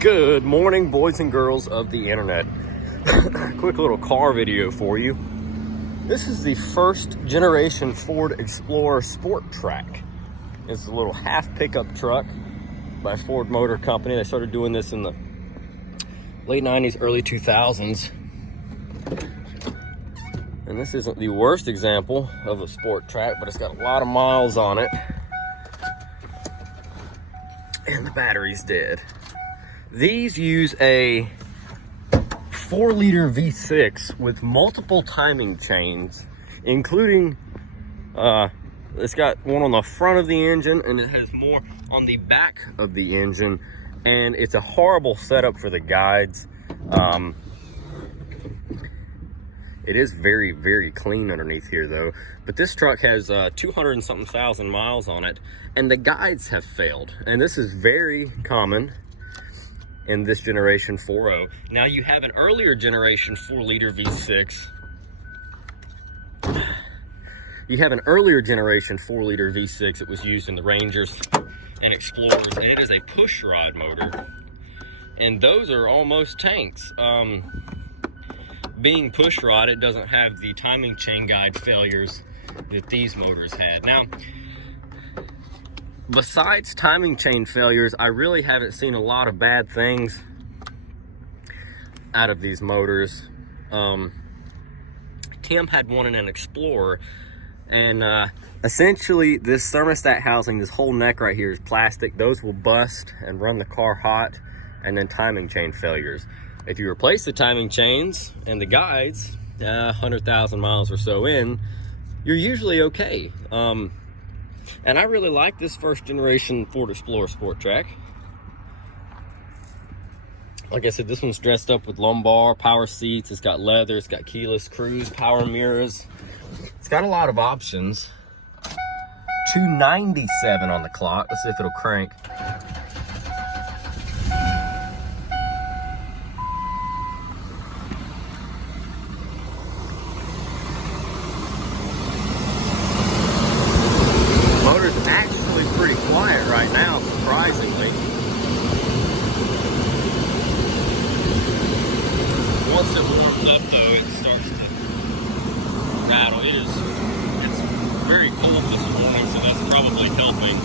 Good morning, boys and girls of the internet. Quick little car video for you. This is the first generation Ford Explorer SportTrac. It's a little half pickup truck by Ford Motor Company. They started doing this in the late 90s, early 2000s. And this isn't the worst example of a SportTrac, but it's got a lot of miles on it. And the battery's dead. These use a 4-liter V6 with multiple timing chains, including, it's got one on the front of the engine and it has more on the back of the engine. And it's a horrible setup for the guides. It is very, very clean underneath here though. But this truck has 200 and something thousand miles on it, and the guides have failed. And this is very common in this generation 4.0. Now you have an earlier generation 4-liter V6. You have an earlier generation 4-liter V6 that was used in the Rangers and Explorers, and it is a push rod motor. And those are almost tanks. Being push rod, it doesn't have the timing chain guide failures that these motors had. Now, besides timing chain failures, I really haven't seen a lot of bad things out of these motors. Tim had one in an Explorer, and essentially this thermostat housing, this whole neck right here is plastic. Those will bust and run the car hot, and then timing chain failures. If you replace the timing chains and the guides 100,000 miles or so in, you're usually okay. And I really like this first generation Ford Explorer SportTrac. Like I said, this one's dressed up with lumbar, power seats, it's got leather, it's got keyless cruise, power mirrors. It's got a lot of options. 297 on the clock. Let's see if it'll crank. Motor's actually pretty quiet right now, surprisingly. Once it warms up though, it starts to rattle. It's very cold this morning, so that's probably helping.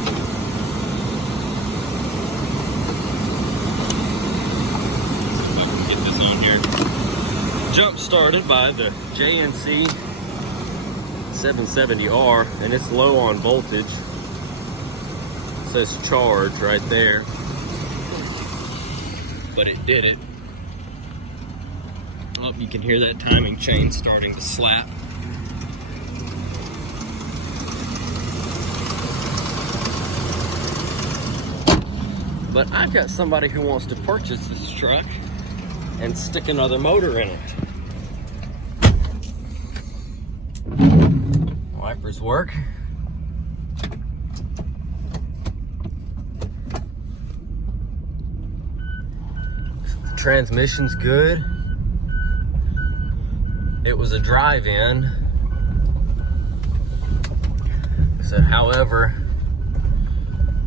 So if I can get this on here. Jump started by the JNC 770R, and it's low on voltage. It says charge right there, but it did it. Oh, you can hear that timing chain starting to slap. But I've got somebody who wants to purchase this truck and stick another motor in it. Wipers work. The transmission's good. It was a drive-in. So, however,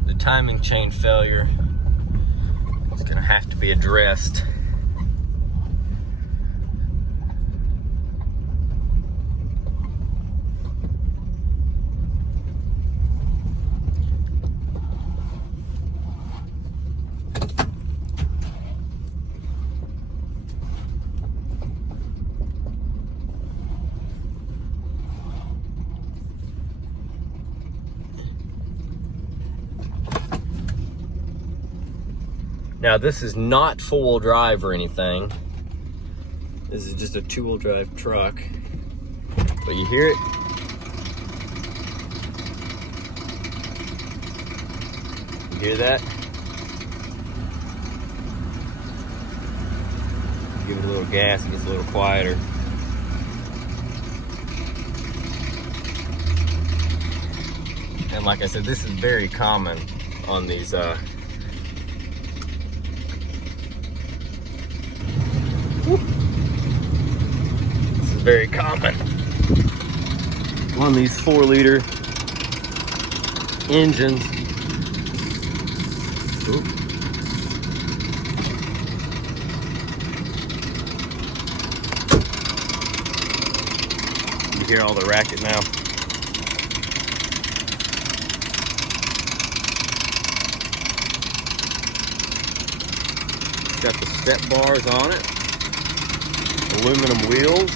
the timing chain failure is going to have to be addressed. Now, this is not four-wheel drive or anything. This is just a two-wheel drive truck. But you hear it? You hear that? Give it a little gas, it gets a little quieter. And like I said, this is very common on these this is very common on these 4-liter engines. Ooh. hear all the racket now. It's got the step bars on it, aluminum wheels,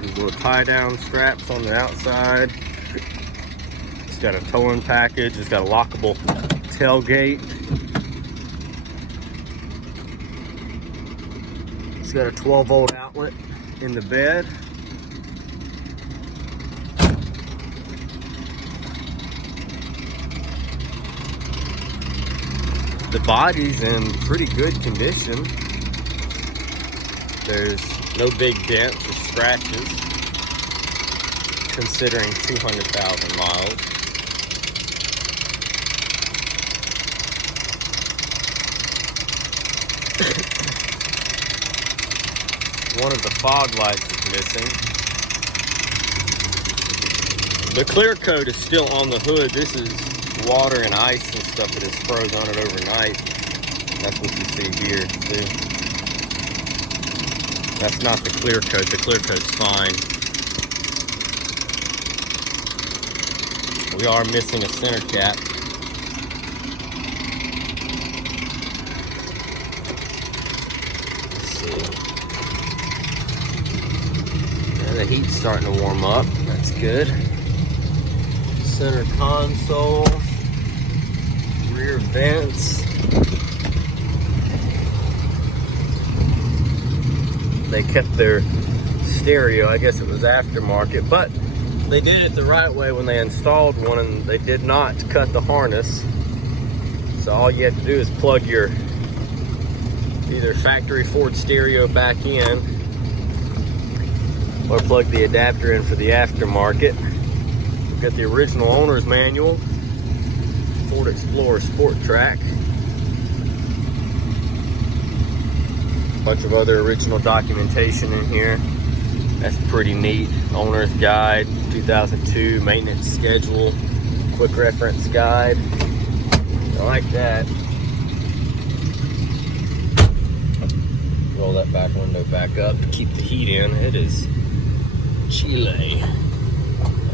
these little tie down straps on the outside. It's got a towing package, it's got a lockable tailgate. It's got a 12-volt outlet in the bed. The body's in pretty good condition. There's no big dents or scratches, considering 200,000 miles. One of the fog lights is missing. The clear coat is still on the hood. This is water and ice and stuff that has froze on it overnight. That's what you see here. See? That's not the clear coat. The clear coat's fine. We are missing a center cap. Let's see. And the heat's starting to warm up. That's good. Center console. Rear vents. They kept their stereo. I guess it was aftermarket, but they did it the right way when they installed one, and they did not cut the harness. So all you have to do is plug your either factory Ford stereo back in or plug the adapter in for the aftermarket. We've got the original owner's manual, Ford Explorer SportTrac. Bunch of other original documentation in here. That's pretty neat. Owner's guide, 2002, maintenance schedule, quick reference guide. I like that. Roll that back window back up to keep the heat in. It is Chile.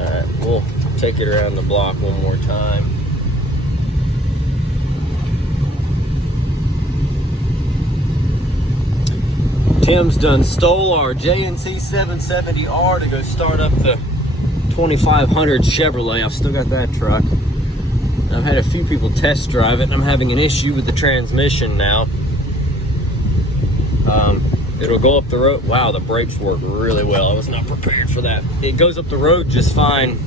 Alright, we'll take it around the block one more time. Tim's done stole our JNC 770R to go start up the 2500 Chevrolet. I've still got that truck. I've had a few people test drive it, and I'm having an issue with the transmission now. It'll go up the road. Wow, the brakes work really well. I was not prepared for that. It goes up the road just fine,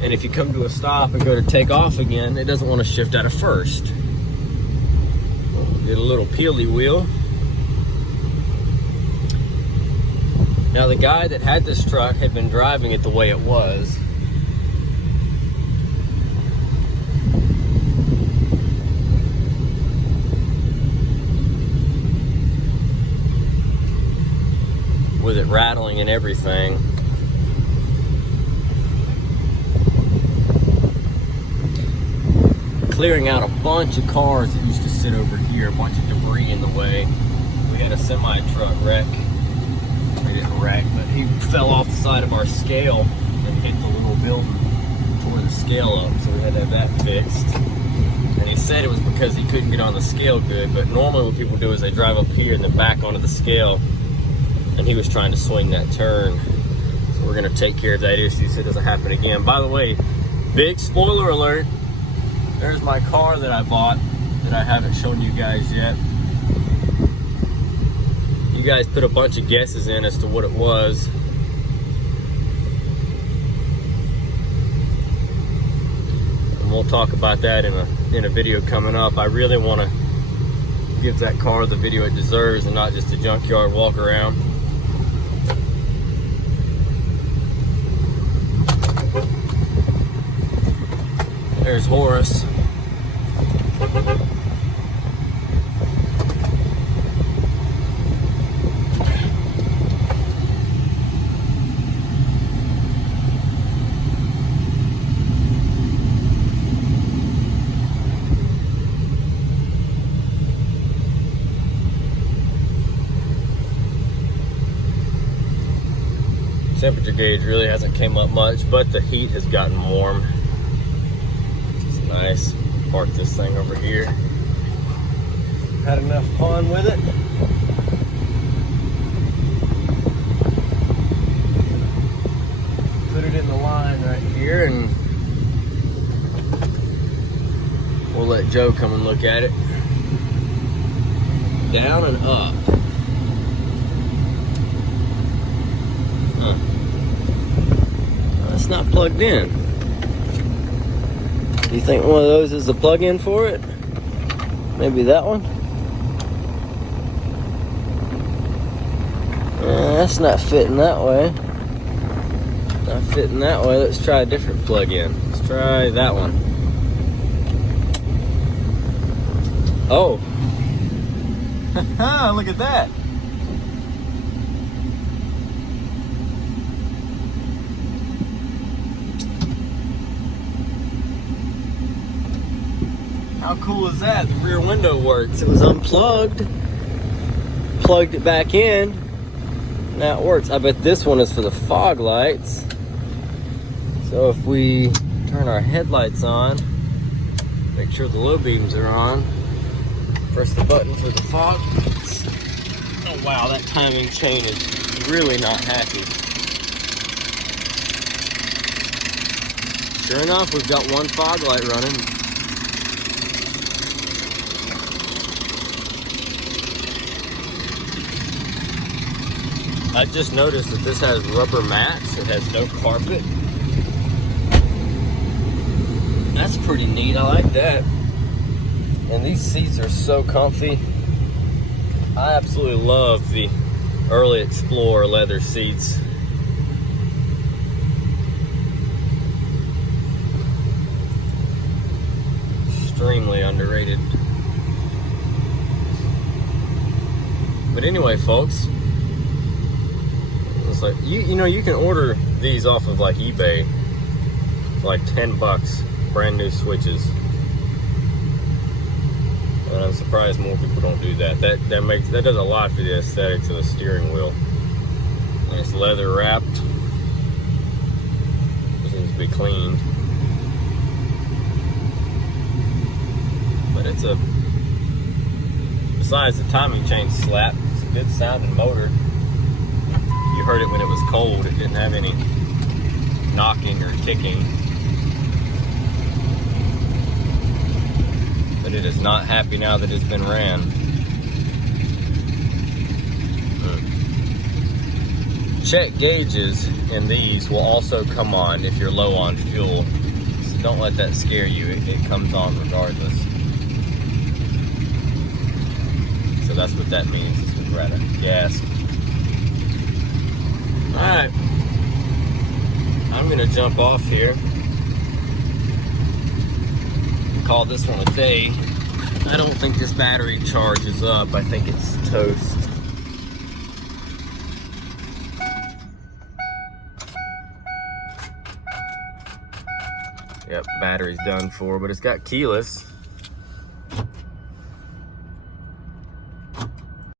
and if you come to a stop and go to take off again, it doesn't want to shift out of first. Get a little peely wheel. Now, the guy that had this truck had been driving it the way it was. With it rattling and everything. Clearing out a bunch of cars that used to sit over here, a bunch of debris in the way. We had a semi-truck wreck. He didn't wreck, but he fell off the side of our scale and hit the little building, tore the scale up, so we had to have that fixed. And he said it was because he couldn't get on the scale good, but normally what people do is they drive up here and then back onto the scale, and he was trying to swing that turn. So we're gonna take care of that issue so it doesn't happen again. By the way, big spoiler alert, there's my car that I bought that I haven't shown you guys yet. You guys put a bunch of guesses in as to what it was. And we'll talk about that in a video coming up. I really want to give that car the video it deserves and not just a junkyard walk around. There's Horace. Temperature gauge really hasn't came up much, but the heat has gotten warm. It's nice. Park this thing over here. Had enough fun with it. Put it in the line right here, and we'll let Joe come and look at it. Down and up. It's not plugged in. Do you think one of those is the plug-in for it? Maybe that one? That's not fitting that way. Not fitting that way. Let's try a different plug-in. Let's try that one. Oh. Look at that. How cool is that? The rear window works. It was unplugged. Plugged it back in. Now it works. I bet this one is for the fog lights. So if we turn our headlights on, make sure the low beams are on, press the button for the fog lights. Oh wow, that timing chain is really not happy. Sure enough, we've got one fog light running. I just noticed that this has rubber mats. It has no carpet. That's pretty neat. I like that. And these seats are so comfy. I absolutely love the early Explorer leather seats. Extremely underrated. But anyway, folks, it's like you know, you can order these off of like eBay for like $10, brand new switches. And I'm surprised more people don't do that. That does a lot for the aesthetics of the steering wheel. And it's leather wrapped. It needs to be cleaned. But it's besides the timing chain slap, it's a good sounding motor. You heard it when it was cold. It didn't have any knocking or ticking. But it is not happy now that it's been ran. Check gauges in these will also come on if you're low on fuel. So don't let that scare you. It comes on regardless. So that's what that means. This was right at gas. Alright. I'm gonna jump off here. Call this one a day. I don't think this battery charges up. I think it's toast. Yep, battery's done for, but it's got keyless.